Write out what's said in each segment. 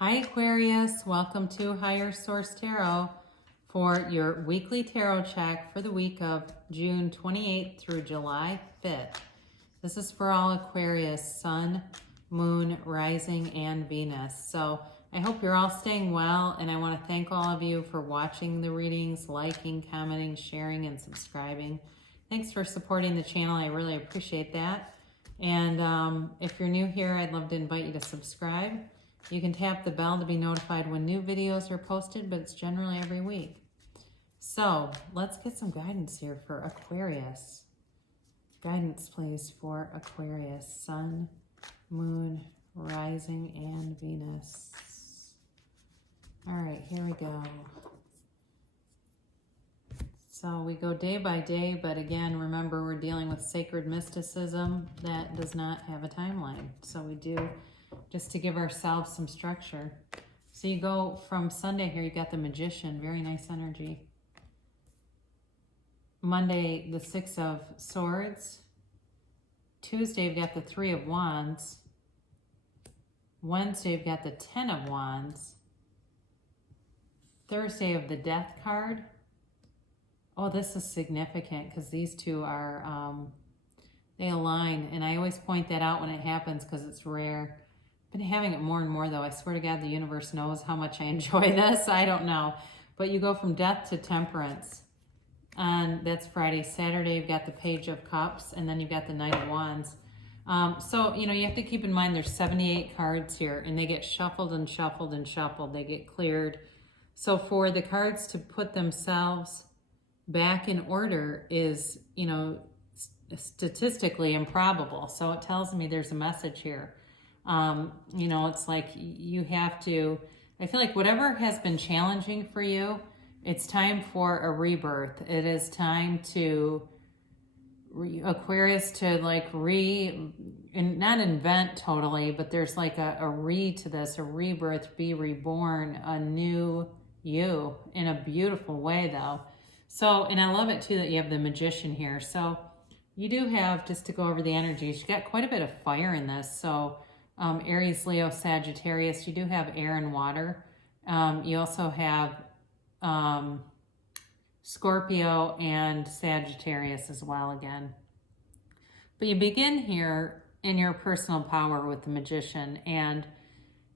Hi Aquarius, welcome to Higher Source Tarot for your weekly tarot check for the week of June 28th through July 5th. This is for all Aquarius, Sun, Moon, Rising, and Venus. So I hope you're all staying well, and I want to thank all of you for watching the readings, liking, commenting, sharing, and subscribing. Thanks for supporting the channel. I really appreciate that. And if you're new here, I'd love to invite you to subscribe. You can tap the bell to be notified when new videos are posted, but it's generally every week. So let's get some guidance here for Aquarius. Guidance, please, for Aquarius, Sun, Moon, Rising, and Venus. All right, here we go. So we go day by day, but again, remember we're dealing with sacred mysticism that does not have a timeline. So we do, just to give ourselves some structure. So you go from Sunday here, you got the Magician, very nice energy. Monday, the Six of Swords. Tuesday, you've got the Three of Wands. Wednesday, you've got the Ten of Wands. Thursday, of the Death card. Oh, this is significant because these two are, they align. And I always point that out when it happens because it's rare. Been having it more and more though. I swear to God, the universe knows how much I enjoy this. I don't know. But you go from Death to Temperance. And that's Friday. Saturday, you've got the Page of Cups. And then you've got the Knight of Wands. So, you know, you have to keep in mind there's 78 cards here. And they get shuffled and shuffled and shuffled. They get cleared. So for the cards to put themselves back in order is, you know, statistically improbable. So it tells me there's a message here. You know, it's like you have to, I feel like whatever has been challenging for you, it's time for a rebirth. It is time to, Aquarius, to like not invent totally, but there's like a to this, a rebirth, be reborn, a new you in a beautiful way though. So, and I love it too that you have the Magician here. So you do have, just to go over the energies, you got quite a bit of fire in this. So Aries, Leo, Sagittarius, you do have air and water. You also have Scorpio and Sagittarius as well again. But you begin here in your personal power with the Magician. And,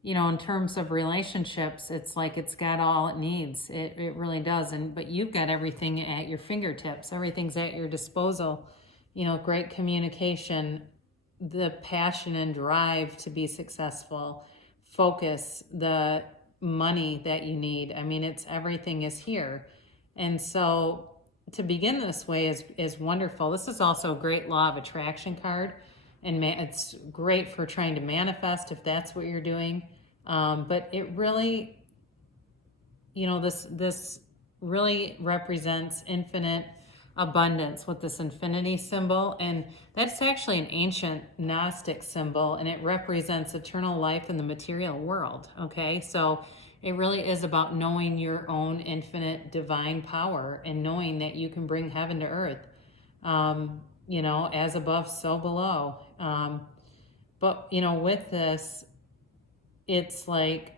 you know, in terms of relationships, it's like it's got all it needs. It really does. But you've got everything at your fingertips. Everything's at your disposal. You know, great communication, the passion and drive to be successful, focus, the money that you need. I mean, everything is here. And so to begin this way is wonderful. This is also a great law of attraction card. And it's great for trying to manifest if that's what you're doing. But it really, you know, this really represents infinite abundance with this infinity symbol. And that's actually an ancient Gnostic symbol, and it represents eternal life in the material world. Okay, so it really is about knowing your own infinite divine power and knowing that you can bring heaven to earth. You know, as above, so below. But, you know, with this, it's like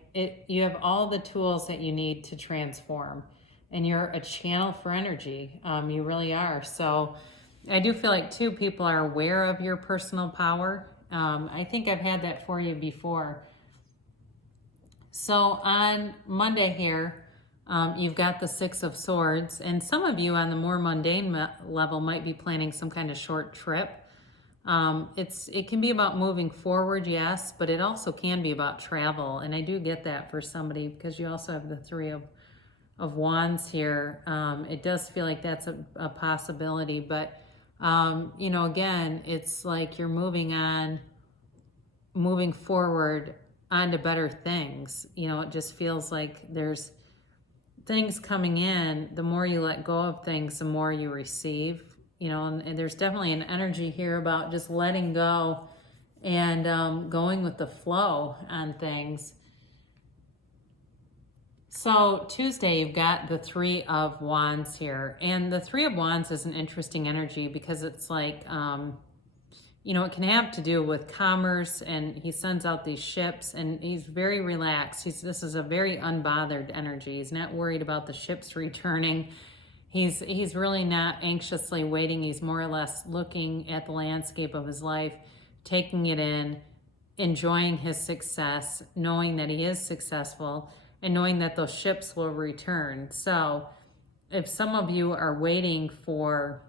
you have all the tools that you need to transform, and you're a channel for energy. You really are. So I do feel like too, people are aware of your personal power. I think I've had that for you before. So on Monday here, you've got the Six of Swords, and some of you on the more mundane level might be planning some kind of short trip. It can be about moving forward, yes, but it also can be about travel. And I do get that for somebody because you also have the Three of Wands here. It does feel like that's a possibility, but, you know, again, it's like you're moving forward onto better things. You know, it just feels like there's things coming in. The more you let go of things, the more you receive. You know, and there's definitely an energy here about just letting go and going with the flow on things. So Tuesday, you've got the Three of Wands here. And the Three of Wands is an interesting energy because it's like, it can have to do with commerce, and he sends out these ships, and he's very relaxed. This is a very unbothered energy. He's not worried about the ships returning. He's really not anxiously waiting. He's more or less looking at the landscape of his life, taking it in, enjoying his success, knowing that he is successful, and knowing that those ships will return. So if some of you are waiting for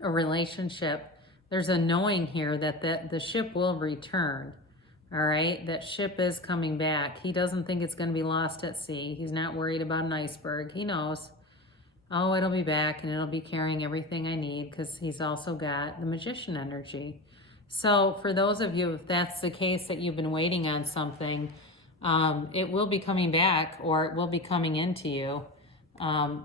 a relationship, there's a knowing here that the ship will return. All right, that ship is coming back. He doesn't think it's going to be lost at sea. He's not worried about an iceberg. He knows, oh, it'll be back and it'll be carrying everything I need, because he's also got the Magician energy. So for those of you, if that's the case, that you've been waiting on something, it will be coming back, or it will be coming into you.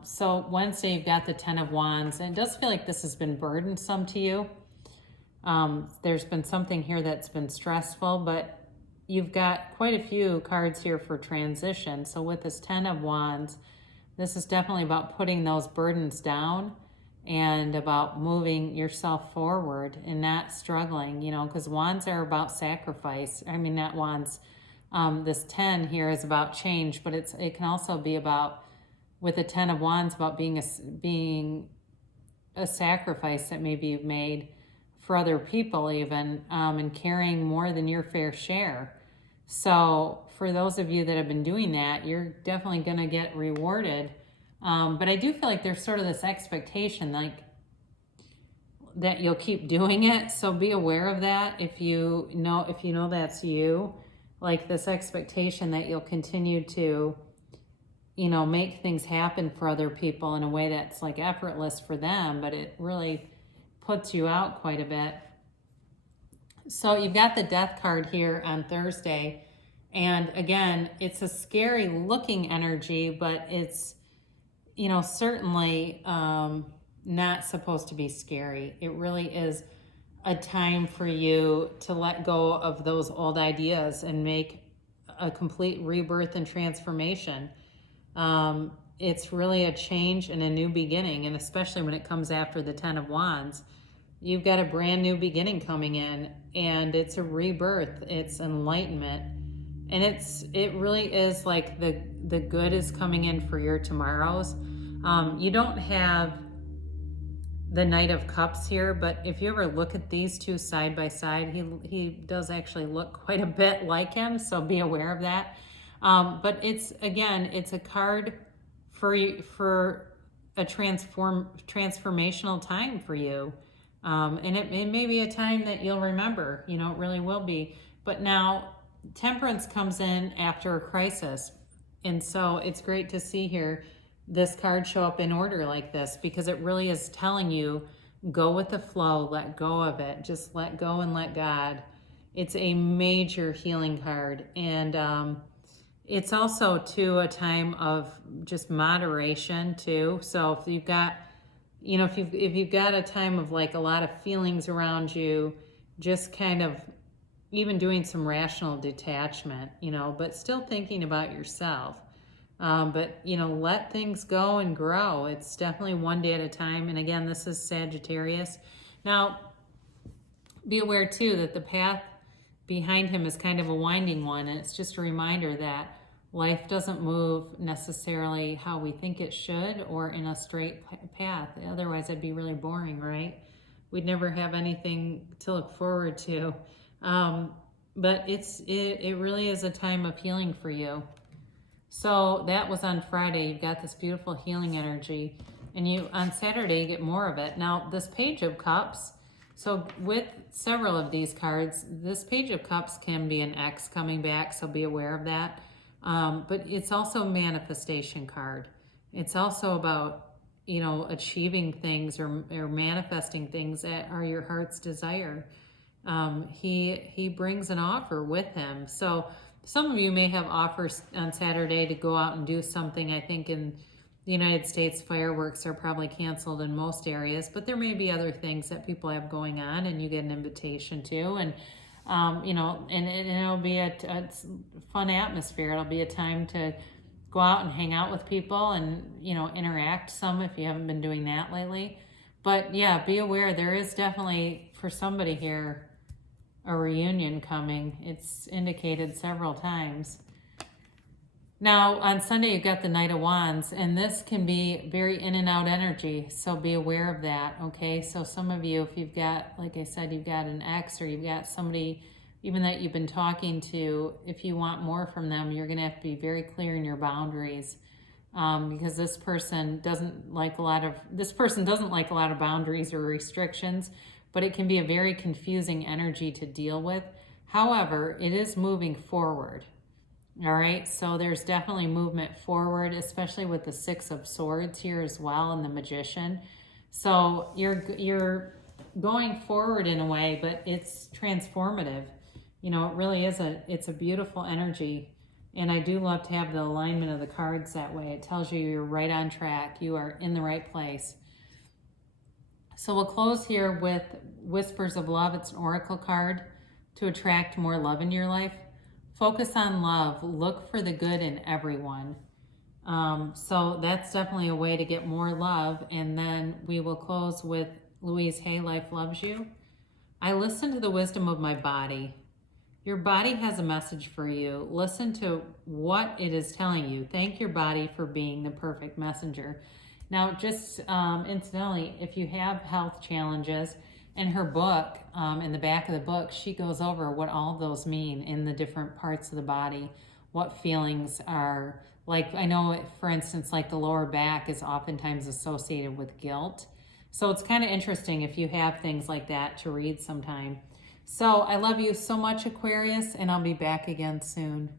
So Wednesday, you've got the 10 of Wands, and it does feel like this has been burdensome to you. There's been something here that's been stressful, but you've got quite a few cards here for transition. So with this 10 of Wands, this is definitely about putting those burdens down and about moving yourself forward and not struggling, because Wands are about sacrifice. I mean, not Wands. This 10 here is about change, but it can also be about, with the 10 of Wands, about being a sacrifice that maybe you've made for other people even, and carrying more than your fair share. So for those of you that have been doing that, you're definitely going to get rewarded. But I do feel like there's sort of this expectation, like, that you'll keep doing it. So be aware of that. If you know that's you, like this expectation that you'll continue to, make things happen for other people in a way that's like effortless for them, but it really puts you out quite a bit. So you've got the Death card here on Thursday. And again, it's a scary looking energy, but it's, certainly not supposed to be scary. It really is a time for you to let go of those old ideas and make a complete rebirth and transformation. It's really a change and a new beginning, and especially when it comes after the 10 of Wands, you've got a brand new beginning coming in, and it's a rebirth, it's enlightenment, and it really is like the good is coming in for your tomorrows. You don't have the Knight of Cups here, but if you ever look at these two side by side, he does actually look quite a bit like him, so be aware of that. But it's a card for a transformational time for you. And it may be a time that you'll remember, it really will be. But now Temperance comes in after a crisis. And so it's great to see here this card show up in order like this, because it really is telling you, go with the flow, let go of it, just let go and let God. It's a major healing card. And it's also too a time of just moderation too. So if you've got, if you've got a time of like a lot of feelings around you, just kind of even doing some rational detachment, but still thinking about yourself. But let things go and grow. It's definitely one day at a time. And again, this is Sagittarius. Now, be aware too that the path behind him is kind of a winding one. And it's just a reminder that life doesn't move necessarily how we think it should or in a straight path. Otherwise, it'd be really boring, right? We'd never have anything to look forward to. But it really is a time of healing for you. So that was on Friday. You've got this beautiful healing energy. And on Saturday, you get more of it. Now, this Page of Cups, so with several of these cards, this Page of Cups can be an ex coming back, so be aware of that. But it's also a manifestation card. It's also about, achieving things or manifesting things that are your heart's desire. He brings an offer with him. So some of you may have offers on Saturday to go out and do something. I think in the United States, fireworks are probably canceled in most areas, but there may be other things that people have going on and you get an invitation to. And and it'll be a fun atmosphere. It'll be a time to go out and hang out with people and, interact some if you haven't been doing that lately. But yeah, be aware there is definitely for somebody here, a reunion coming. It's indicated several times. Now, on Sunday, you've got the Knight of Wands, and this can be very in and out energy, so be aware of that, okay? So some of you, if you've got, like I said, you've got an ex or you've got somebody even that you've been talking to, if you want more from them, you're going to have to be very clear in your boundaries, because this person doesn't like a lot of boundaries or restrictions, but it can be a very confusing energy to deal with. However, it is moving forward. All right, so there's definitely movement forward, especially with the Six of Swords here as well and the Magician. So you're going forward in a way, but it's transformative. You know, it really is it's a beautiful energy. And I do love to have the alignment of the cards that way. It tells you you're right on track. You are in the right place. So we'll close here with Whispers of Love. It's an oracle card to attract more love in your life. Focus on love. Look for the good in everyone. So that's definitely a way to get more love. And then we will close with Louise Hay, Life Loves You. I listen to the wisdom of my body. Your body has a message for you. Listen to what it is telling you. Thank your body for being the perfect messenger. Now, just incidentally, if you have health challenges, in her book, in the back of the book, she goes over what all of those mean in the different parts of the body, what feelings are, like, I know, for instance, like the lower back is oftentimes associated with guilt. So it's kind of interesting if you have things like that to read sometime. So I love you so much, Aquarius, and I'll be back again soon.